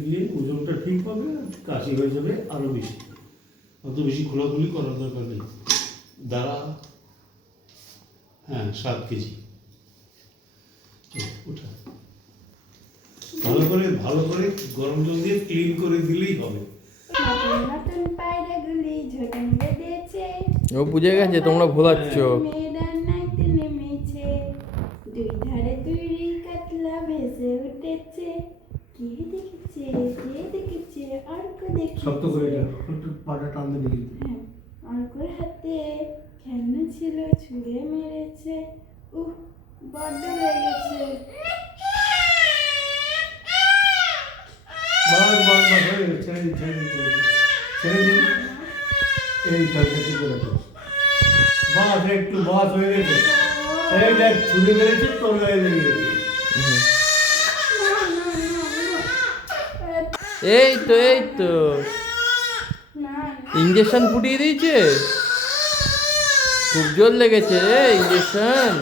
দিয়ে ওজনটা ঠিক পাবে কাশি হয়ে যাবে আরও বেশি। অত বেশি খোলাখুলি করার দরকার নেই। দাঁড়া। হ্যাঁ সাত কেজি। ওঠা। ভালো করে ভালো করে গরম জল দিয়ে ক্লিন করে দিলেই হবে। ও বুঝে গেছে তোমরা ভোলাচ্ছ মেয়েরা নাইতে নেমেছে দুই ধারে দুই কাতলা ভেসে উঠেছে। কে দেখেছে কে দেখেছে অর্ক দেখেছে একটু পাটা হ্যাঁ বাস হয়ে গেছে এই হয়ে তোর গায়ে লেগে গেছে এই তো এই তো। ইঞ্জেকশন ফুটিয়ে দিয়েছে? খুব জোর লেগেছে রে ইঞ্জেকশন